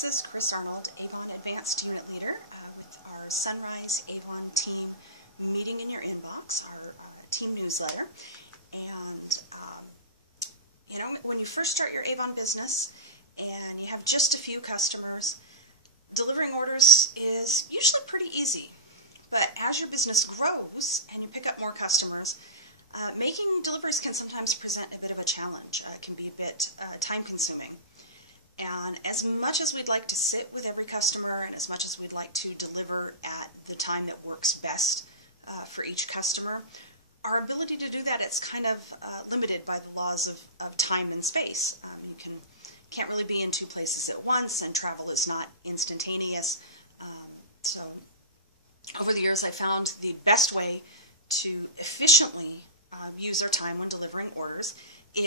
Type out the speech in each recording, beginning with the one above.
This is Chris Arnold, Avon Advanced Unit Leader, with our Sunrise Avon team meeting in your inbox, our team newsletter. And, when you first start your Avon business and you have just a few customers, delivering orders is usually pretty easy. But as your business grows and you pick up more customers, making deliveries can sometimes present a bit of a challenge. It can be a bit time-consuming. And as much as we'd like to sit with every customer and as much as we'd like to deliver at the time that works best for each customer, our ability to do that is kind of limited by the laws of time and space. You can't really be in two places at once, and travel is not instantaneous. So over the years I found the best way to efficiently use our time when delivering orders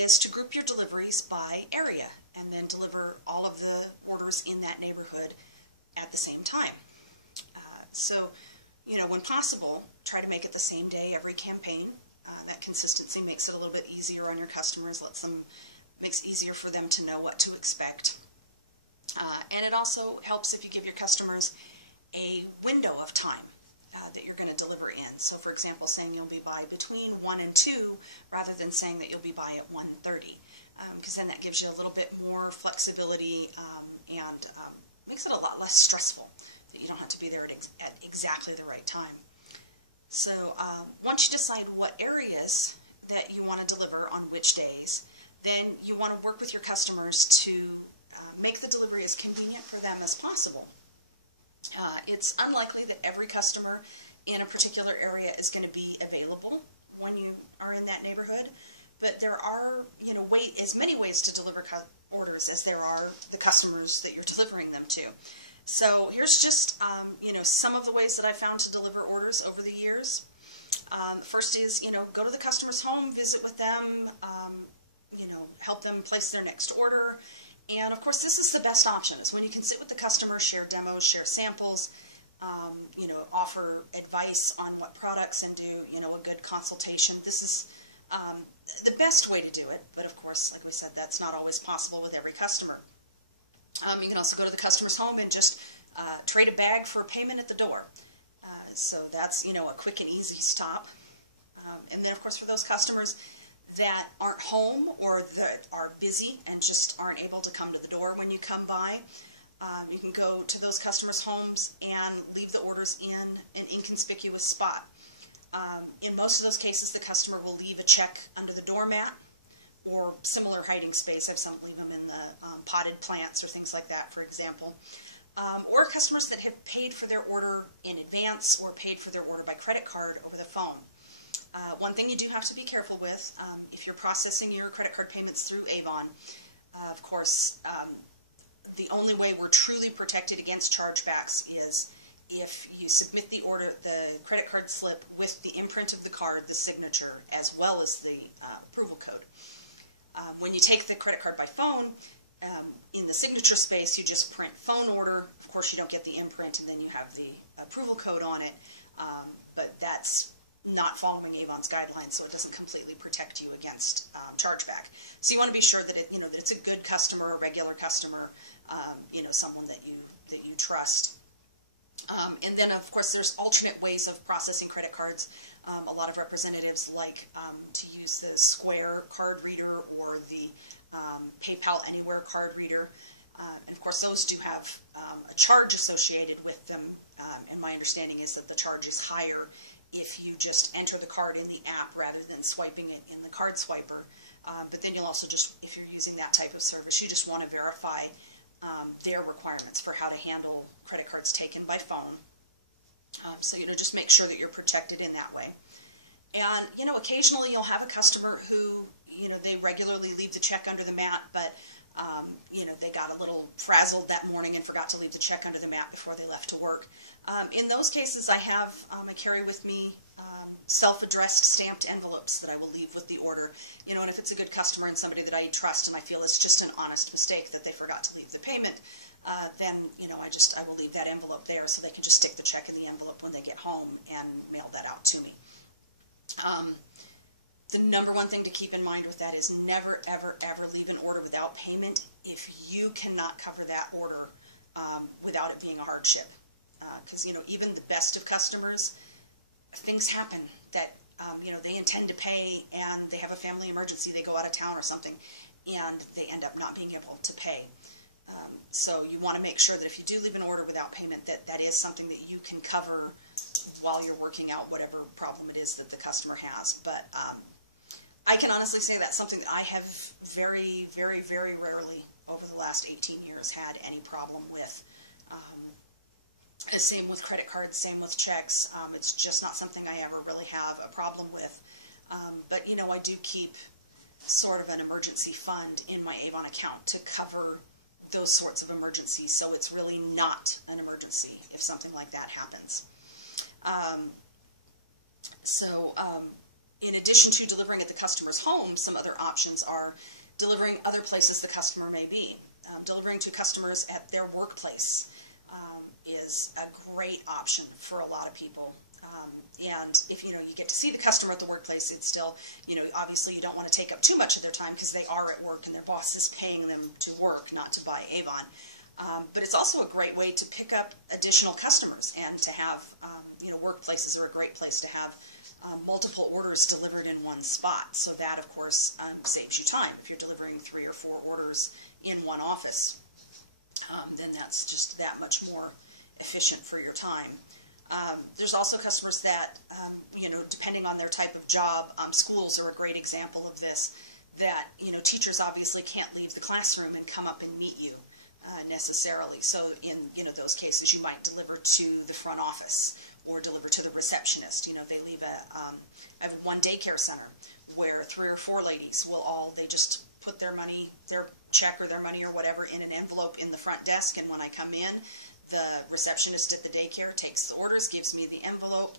is to group your deliveries by area and then deliver all of the orders in that neighborhood at the same time. When possible, try to make it the same day every campaign. That consistency makes it a little bit easier on your customers, makes it easier for them to know what to expect. And it also helps if you give your customers a window of time that you're going to deliver in. So for example, saying you'll be by between 1 and 2 rather than saying that you'll be by at 1:30, because then that gives you a little bit more flexibility and makes it a lot less stressful that you don't have to be there at exactly the right time. So once you decide what areas that you want to deliver on which days, then you want to work with your customers to make the delivery as convenient for them as possible. It's unlikely that every customer in a particular area is going to be available when you are in that neighborhood, but there are, as many ways to deliver orders as there are the customers that you're delivering them to. So here's just, some of the ways that I found to deliver orders over the years. The first is, go to the customer's home, visit with them, help them place their next order. And of course, this is the best option, is when you can sit with the customer, share demos, share samples, offer advice on what products and do, a good consultation. This is the best way to do it, but of course, like we said, that's not always possible with every customer. You can also go to the customer's home and just trade a bag for payment at the door. So that's, a quick and easy stop. And then of course, for those customers that aren't home or that are busy and just aren't able to come to the door when you come by, you can go to those customers' homes and leave the orders in an inconspicuous spot. In most of those cases, the customer will leave a check under the doormat or similar hiding space. I've some leave them in the potted plants or things like that, for example. Or customers that have paid for their order in advance or paid for their order by credit card over the phone. One thing you do have to be careful with, if you're processing your credit card payments through Avon, of course, the only way we're truly protected against chargebacks is if you submit the credit card slip with the imprint of the card, the signature, as well as the approval code. When you take the credit card by phone, in the signature space, you just print phone order. Of course, you don't get the imprint, and then you have the approval code on it, but that's not following Avon's guidelines, so it doesn't completely protect you against chargeback. So you want to be sure that that it's a good customer, a regular customer, someone that you trust. And then, of course, there's alternate ways of processing credit cards. A lot of representatives like to use the Square card reader or the PayPal Anywhere card reader. And of course, those do have a charge associated with them. And my understanding is that the charge is higher if you just enter the card in the app rather than swiping it in the card swiper. But then you'll also if you're using that type of service, you just want to verify their requirements for how to handle credit cards taken by phone. So, just make sure that you're protected in that way. And, occasionally you'll have a customer who, they regularly leave the check under the mat, but, they got a little frazzled that morning and forgot to leave the check under the mat before they left to work. In those cases, I carry with me self-addressed stamped envelopes that I will leave with the order. And if it's a good customer and somebody that I trust and I feel it's just an honest mistake that they forgot to leave the payment, then, I will leave that envelope there so they can just stick the check in the envelope when they get home and mail that out to me. The number one thing to keep in mind with that is never, ever, ever leave an order without payment if you cannot cover that order without it being a hardship. Because, even the best of customers, things happen that, they intend to pay and they have a family emergency, they go out of town or something, and they end up not being able to pay. So you want to make sure that if you do leave an order without payment, that is something that you can cover while you're working out whatever problem it is that the customer has. But I can honestly say that's something that I have very, very, very rarely over the last 18 years had any problem with. Same with credit cards, same with checks. It's just not something I ever really have a problem with. But, I do keep sort of an emergency fund in my Avon account to cover those sorts of emergencies, so it's really not an emergency if something like that happens. In addition to delivering at the customer's home, some other options are delivering other places the customer may be. Delivering to customers at their workplace is a great option for a lot of people. And if you get to see the customer at the workplace, it's still, obviously you don't want to take up too much of their time because they are at work and their boss is paying them to work, not to buy Avon. But it's also a great way to pick up additional customers and to have, workplaces are a great place to have multiple orders delivered in one spot. So that, of course, saves you time. If you're delivering 3 or 4 orders in one office, then that's just that much more efficient for your time. There's also customers that, depending on their type of job, schools are a great example of this, that, teachers obviously can't leave the classroom and come up and meet you necessarily. So in, those cases, you might deliver to the front office or deliver to the receptionist. They leave I have one daycare center where 3 or 4 ladies will they just put their money, their check or their money or whatever in an envelope in the front desk, and when I come in, the receptionist at the daycare takes the orders, gives me the envelope,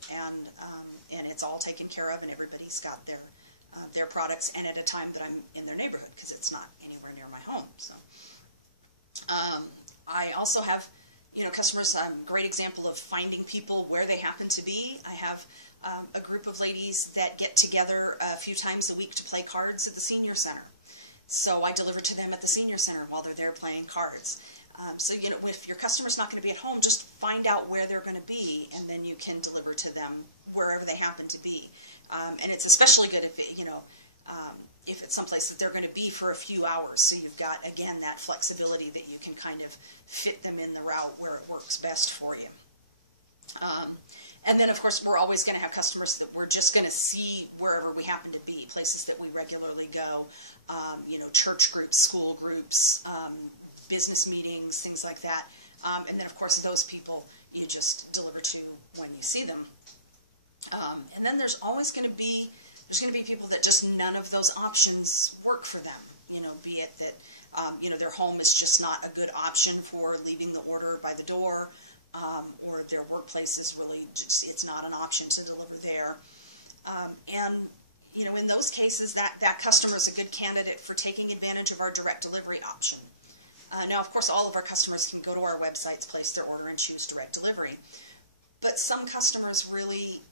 and it's all taken care of, and everybody's got their products, and at a time that I'm in their neighborhood, because it's not anywhere near my home. So I also have, customers, great example of finding people where they happen to be. I have a group of ladies that get together a few times a week to play cards at the senior center. So I deliver to them at the senior center while they're there playing cards. So, if your customer's not going to be at home, just find out where they're going to be, and then you can deliver to them wherever they happen to be. And it's especially good if it's someplace that they're going to be for a few hours. So you've got, again, that flexibility that you can kind of fit them in the route where it works best for you. And then, of course, we're always going to have customers that we're just going to see wherever we happen to be, places that we regularly go, church groups, school groups, business meetings, things like that. And then, of course, those people you just deliver to when you see them. And then there's always going to be people that just none of those options work for them. Be it that their home is just not a good option for leaving the order by the door, or their workplace is really it's not an option to deliver there. And in those cases, that customer is a good candidate for taking advantage of our direct delivery option. Now, of course, all of our customers can go to our websites, place their order, and choose direct delivery. But some customers really,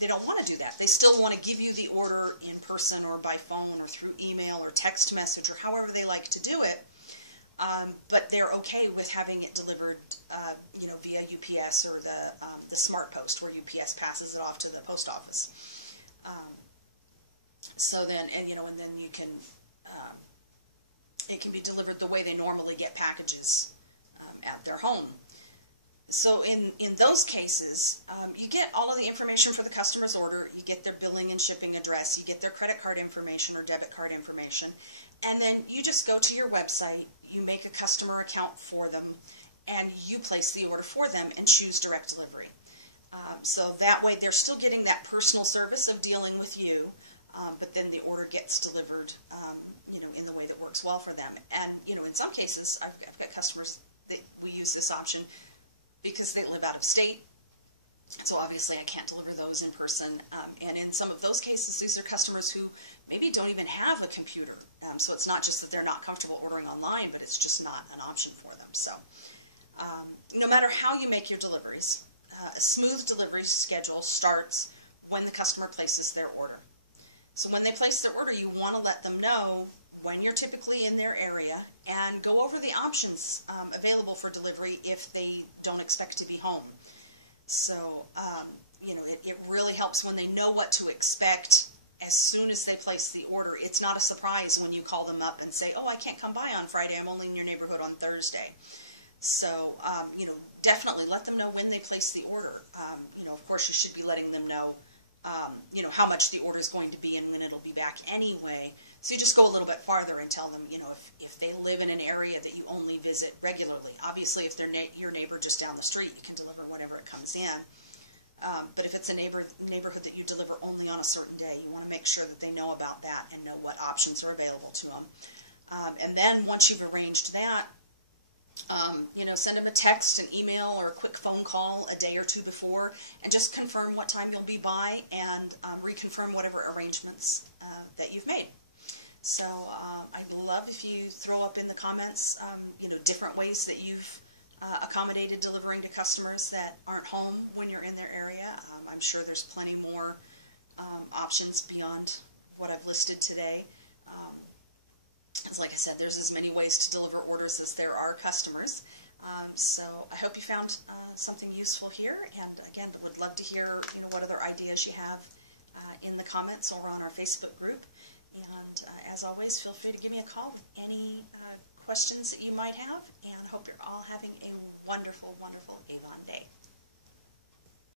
they don't want to do that. They still want to give you the order in person or by phone or through email or text message or however they like to do it. But they're okay with having it delivered, via UPS or the Smart Post, where UPS passes it off to the post office. So then, and then you can, it can be delivered the way they normally get packages at their home. So in those cases, you get all of the information for the customer's order, you get their billing and shipping address, you get their credit card information or debit card information, and then you just go to your website, you make a customer account for them, and you place the order for them and choose direct delivery. So that way they're still getting that personal service of dealing with you, but then the order gets delivered, in the way that works well for them. And, in some cases, I've got customers that we use this option because they live out of state, so obviously I can't deliver those in person. And in some of those cases, these are customers who maybe don't even have a computer. So it's not just that they're not comfortable ordering online, but it's just not an option for them. So no matter how you make your deliveries, a smooth delivery schedule starts when the customer places their order. So when they place their order, you want to let them know when you're typically in their area, and go over the options available for delivery if they don't expect to be home. So, you know, it really helps when they know what to expect as soon as they place the order. It's not a surprise when you call them up and say, oh, I can't come by on Friday, I'm only in your neighborhood on Thursday. So, you know, definitely let them know when they place the order. You know, of course, you should be letting them know, you know, how much the order is going to be and when it'll be back anyway. So you just go a little bit farther and tell them, you know, if they live in an area that you only visit regularly. Obviously, if they're your neighbor just down the street, you can deliver whenever it comes in. But if it's a neighborhood that you deliver only on a certain day, you want to make sure that they know about that and know what options are available to them. And then once you've arranged that, you know, send them a text, an email, or a quick phone call a day or two before, and just confirm what time you'll be by, and reconfirm whatever arrangements that you've made. So I'd love if you throw up in the comments, you know, different ways that you've accommodated delivering to customers that aren't home when you're in their area. I'm sure there's plenty more options beyond what I've listed today. As like I said, there's as many ways to deliver orders as there are customers. So I hope you found something useful here, and again, would love to hear, you know, what other ideas you have in the comments or on our Facebook group. And as always, feel free to give me a call with any questions that you might have, and hope you're all having a wonderful, wonderful Avon day.